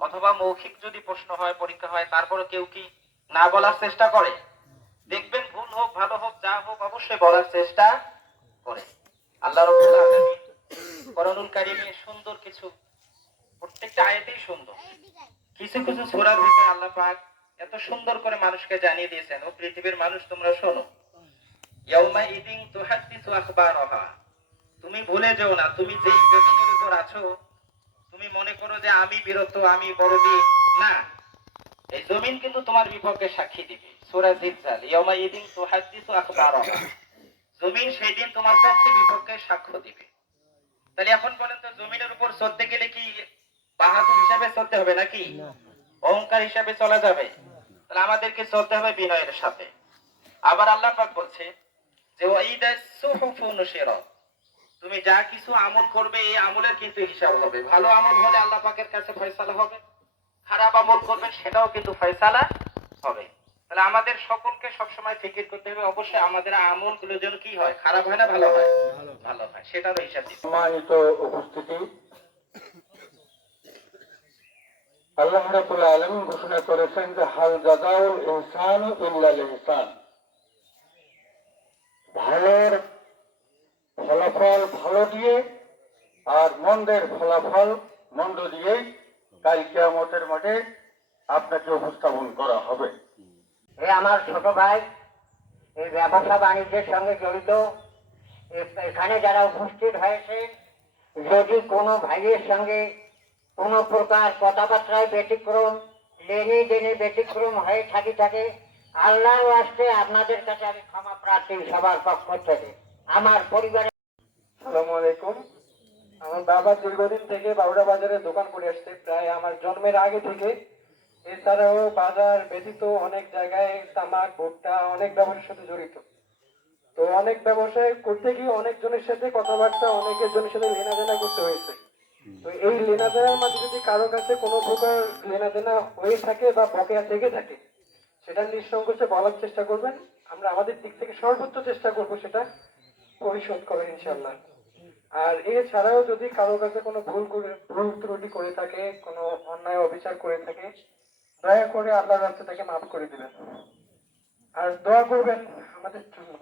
অথবা মৌখিক যদি প্রশ্ন হয়, পরীক্ষা হয় তারপরে কেউ কি না বলার চেষ্টা করে? দেখবেন ভুল হোক, ভালো হোক, যা হোক, অবশ্যই বলার চেষ্টা করে। আল্লাহ আলামিন কারিমে সুন্দর কিছু, প্রত্যেকটা আয়াতেই সুন্দর। কিছু কিছু সূরার ভিতরে আল্লাহ পাক এত সুন্দর করে মানুষকে জানিয়ে দিয়েছেন। ও পৃথিবীর মানুষ, তোমরা শোনো। ইয়াউমা ইদিন তুহাদ্দিসু আখবারহা। তুমি ভুলে যেও না, তুমি যেই জমিনের উপর আছো তুমি মনে করো যে আমি বিরত আমি বড় দিয়ে না এই জমিন কিন্তু তোমার বিপক্ষে সাক্ষী দিবে। সূরা জিলজাল ইয়াউমা ইদিন তুহাদ্দিসু আখবারহা। জমিন সেই দিন তোমার পক্ষে বিপক্ষে সাক্ষ্য দিবে। তাহলে এখন বলেন তো জমিনের উপর চলতে গেলে কি বাহাদুর হিসাবে চলতে হবে নাকি? অহংকার হিসাবে চলা যাবে? তাহলে আমাদেরকে চলতে হবে বিনয়ের সাথে। আবার আল্লাহ পাক বলছে যে ওয়াইদা সুহুফু নুশিরাত। তুমি যা কিছু আমল করবে এই আমলের কিন্তু হিসাব হবে। ভালো আমল হলে আল্লাহ পাকের কাছে ফয়সালা হবে। খারাপ আমল করবে সেটাও কিন্তু ফয়সালা হবে। তাহলে আমাদের সকলকে সবসময় ফিকির করতে হবে। অবশ্যই আমাদের আমলগুলো যেন কি হয় খারাপ হয় না ভালো হয়? ভালো হয়। সেটারও হিসাব দিতে। সম্মানিত উপস্থিতি। আল্লাহ রাবুল আলমিন ঘোষণা করেছেন যে হাল জাজাউল ইনসান ইল্লাল ইনসান ভালোর ফলাফল ভালো দিয়ে আর মন্দের ফলাফল মন্দ দিয়েই কাল কিয়ামতের মাঠে আপনাকে উপস্থাপন করা হবে। এ আমার ছোট ভাই এই ব্যবসা বাণিজ্যের সঙ্গে জড়িত এখানে যারা উপস্থিত হয়েছে যদি কোনো ভাইয়ের সঙ্গে কোনো প্রকার কথাবার্তায় ব্যতিক্রম লেনে দেনে ব্যতিক্রম হয়ে থাকি থাকে আল্লাহর আসতে আপনাদের কাছে আমি ক্ষমা প্রার্থী সবার পক্ষ থেকে। আমার পরিবারের আসসালামু আলাইকুম। আমার বাবা দীর্ঘদিন থেকে বাউড়া বাজারে দোকান করে আসছে, প্রায় আমার জন্মের আগে থেকে। এছাড়াও বাজার ব্যতীত অনেক জায়গায় তামাক, ভুট্টা, অনেক ব্যবসার সাথে জড়িত। তো অনেক ব্যবসায় করতে গিয়ে অনেকজনের সাথে কথাবার্তা, অনেকের জনের সাথে লেনাদেনা করতে হয়েছে। তো এই লেনাদেনার মাঝে যদি কারও কাছে কোনো প্রকার লেনাদেনা হয়ে থাকে বা বকেয়া থেকে থাকে, সেটা নিঃসংকোচে বলার চেষ্টা করবেন। আমরা আমাদের দিক থেকে সর্বোচ্চ চেষ্টা করব সেটা। পরিশোধ করেন ইনশাল্লাহ আর এছাড়াও যদি কারও কাছে কোনো ভুল করে, ভুল ত্রুটি করে থাকে, কোনো অন্যায়, অবিচার করে থাকে, দয়া করে আল্লাহর রাস্তা তাকে মাফ করে দিবেন। আর দোয়া করবেন আমাদের জন্য।